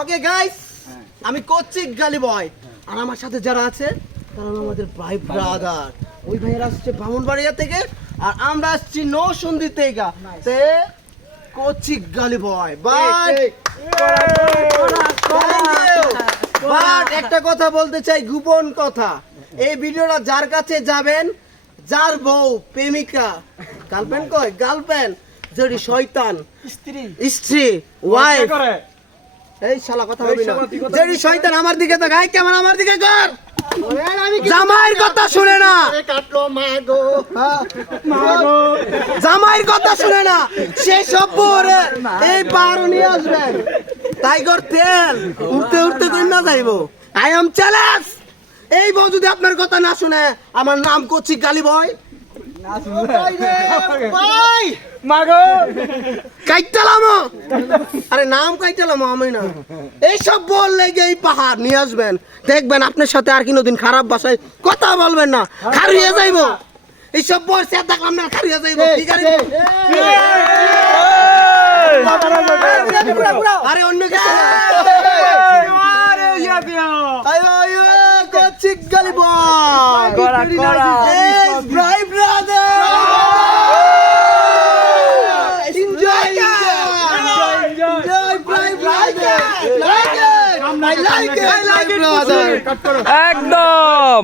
Okay guys, আমি কোচিক গালি বয় আর আমার সাথে যারা আছে তারা আমাদের ভাই ব্রাদার। ওই ভাইয়েরা আসছে ব্রাহ্মণবাড়িয়া থেকে আর আমরা আসছি নৌসন্দি থেকে। তে কোচিক গালি বয় বাট একটা কথা বলতে চাই, গোপন কথা। এই ভিডিওটা যার কাছে যাবেন, যার বউ প্রেমিকা গার্লফ্রেন্ড কয় গার্লফ্রেন্ড যদি শয়তান স্ত্রী ওয়াইফ, এই শালা কথা বলবি না, যদি শয়তান আমার দিকে তাকায়, কেমন আমার দিকে কর, জামাইয়ের কথা শুনে না, জামাইয়ের কথা শুনে না, সে সব পরে এই পারো নিয়ে আসবেন টাইগার তেল উঠতে উঠতে কই না যাইবো। আই এম চ্যালেঞ্জ, এই বউ যদি আপনার কথা না শুনে, আমার নাম কোচিক গালি বয় আরে নাম কাইটালাম আমি না, এইসব বললে এই পাহাড় নিয়ে আসবেন, দেখবেন আপনার সাথে আর কোনোদিন খারাপ ভাষায় কথা বলবেন না, খারিয়ে যাইবো। এইসব বলছে দেখলাম না, খারিয়ে যাইবো। আরে অন্য কিছু কোচিক গালি বয় ভাই ব্রাদার, একদম।